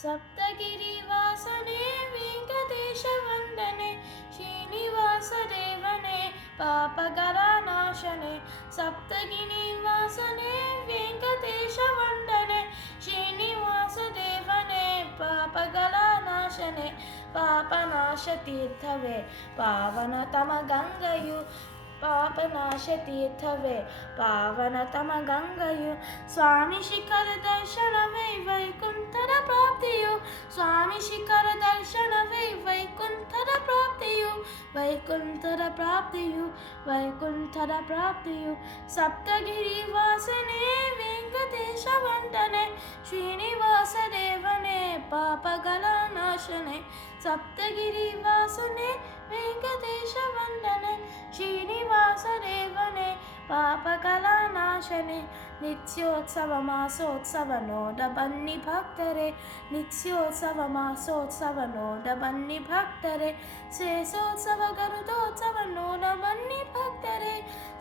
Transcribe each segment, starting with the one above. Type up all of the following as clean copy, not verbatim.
ಸಪ್ತಗಿರಿವಾಸನೆ ವೆಂಕಟೇಶವಂದನೆ ಶ್ರೀನಿವಾಸ ದೇವನೇ ಪಾಪಗಳ ನಾಶನೆ ಸಪ್ತಗಿರಿವಾಸನೆ ವೆಂಕಟೇಶವಂದನೆ ಶ್ರೀನಿವಾಸ ದೇವನೇ ಪಾಪಗಳ ನಾಶನೆ ಪಾಪನಾಶ ತೀರ್ಥವೇ ಪಾವನತಮ ಗಂಗೆಯು ಪಾಪನಾಶ ತೀರ್ಥವೇ ಪಾವನತಮ ಗಂಗೆಯು ಸ್ವಾಮಿ ಶಿಖರ ದರ್ಶನವೇ ವೈಕುಂಠದ ಪ್ರಾಪ್ತಿಯು ಸ್ವಾಮಿ ಶಿಖರ ದರ್ಶನವೇ ವೈಕುಂಠದ ಪ್ರಾಪ್ತಿಯು ವೈಕುಂಠದ ಪ್ರಾಪ್ತಿಯು ವೈಕುಂಠದ ಪ್ರಾಪ್ತಿಯು ಸಪ್ತಗಿರಿ ವಾಸನೆ ವೆಂಕಟೇಶ ವಂದನೆ ಶ್ರೀನಿವಾಸ ದೇವನೇ ಪಾಪಗಳ ನಾಶನೆ ಸಪ್ತಗಿರಿ ವಾಸನೆ ವೆಂಕಟೇಶ ವಂದನೆ ಶ್ರೀನಿವಾಸ ದೇವನೇ ಪಾಪಗಳ ನಾಶನೆ ನಿತ್ಯೋತ್ಸವ ಮಾಸೋತ್ಸವ ನೋಡ ಬನ್ನಿ ಭಕ್ತರೆ ನಿತ್ಯೋತ್ಸವ ಮಾಸೋತ್ಸವ ನೋಡ ಬನ್ನಿ ಭಕ್ತರೆ ಶೇಷೋತ್ಸವ ಗರುಡೋತ್ಸವ ನೋಡ ಬನ್ನಿ ಭಕ್ತರೆ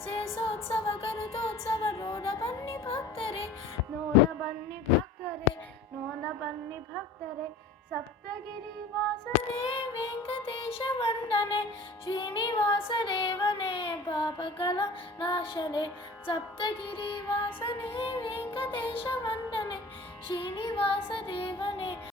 ಶೇಷೋತ್ಸವ ಗರುಡೋತ್ಸವ ನೋಡ ಬನ್ನಿ ಭಕ್ತರೆ ನೋಡ ಬನ್ನಿ ಭಕ್ತರೆ ನೋಡ ಬನ್ನಿ ಭಕ್ತರೆ ಸಪ್ತಗಿರಿ ವಾಸನೆ ವೆಂಕಟೇಶ ವಂದನೆ ಶ್ರೀನಿವಾಸ ದೇವನೇ ಪಾಪಗಳ ನಾಶನೆ ಸಪ್ತಗಿರಿ ವಾಸನೆ ವೆಂಕಟೇಶ ವಂದನೆ ಶ್ರೀನಿವಾಸ ದೇವನೇ